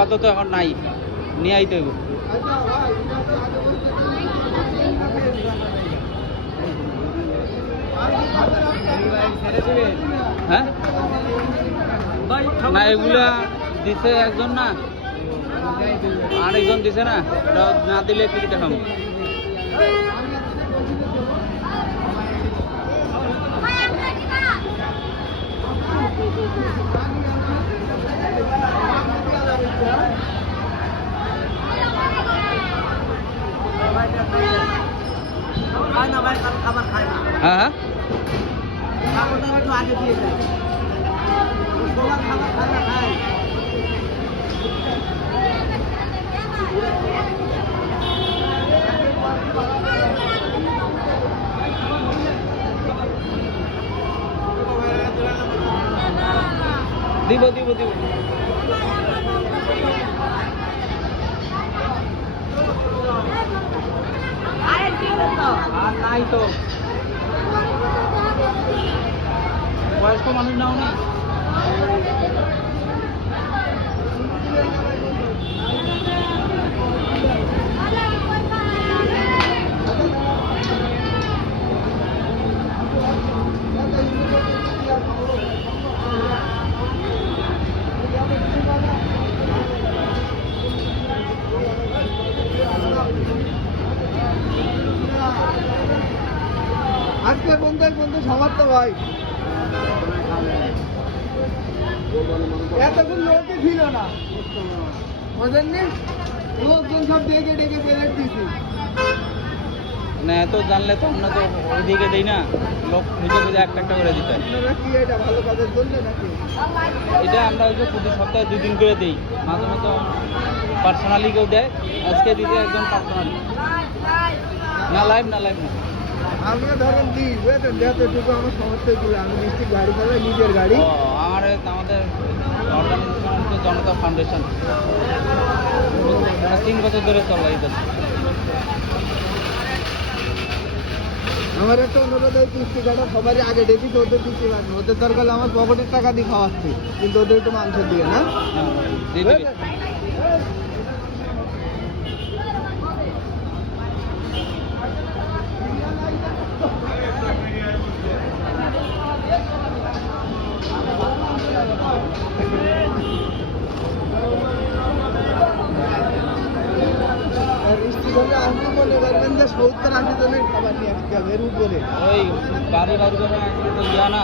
আপাতত এখন নাই, নিয়ে আইতে হইব। হ্যাঁ না, এগুলা দিছে একজন না, আরেকজন দিছে না, এটা না দিলে কি দেখাম। হ্যাঁ হ্যাঁ দিব দিব দিব। আর নাই তো, বয়স্ক মানুষ নাও না। আজকে বন্ধু সবার তো ভাই এতক্ষণ লোকই ছিল না, বুঝলেন, লোকজন সব ডেকে ডেকে প্লেট দিছি না। এত জানলে তো আমরা তো ওইদিকে দিই না, লোক খুঁজে খুঁজে একটা একটা করে দিতে। আপনারা কি এটা ভালো কাজের জন্য নাকি? এটা আমরা ওই যে প্রতি সপ্তাহে 2 দিন করে দিই, মাঝে মাঝে পার্সোনালি কেউ দেয়। আজকে দিতে একজন পার্সোনালি, না লাইভ না লাইভ না। আমিও ধরেন দিই, বুঝলেন, যতটুকু আমার সমস্যা ছিল, আমি নিশ্চিত গাড়ি চালাই, নিজের গাড়ি। আমাদের অর্গানাইজেশন হচ্ছে জনতা ফাউন্ডেশন, 3 বছর ধরে চলে এটা। আমার একটা অনুরোধ, ওই পুস্তিকাটা সবারই আগে ডেকেছি, ওদের দিতে পারেন। ওদের দরকার হলে আমার পকেটের টাকা দিয়ে খাওয়াচ্ছি, কিন্তু ওদের একটু মাংস দিয়ে না। দিয়ে দিবি। আপনি মনে করবেন যে 70-80 জনের খাবার নিয়ে আসতে হবে এর উপরে। ওই বাড়ি বাড়ি করে ইয়া না,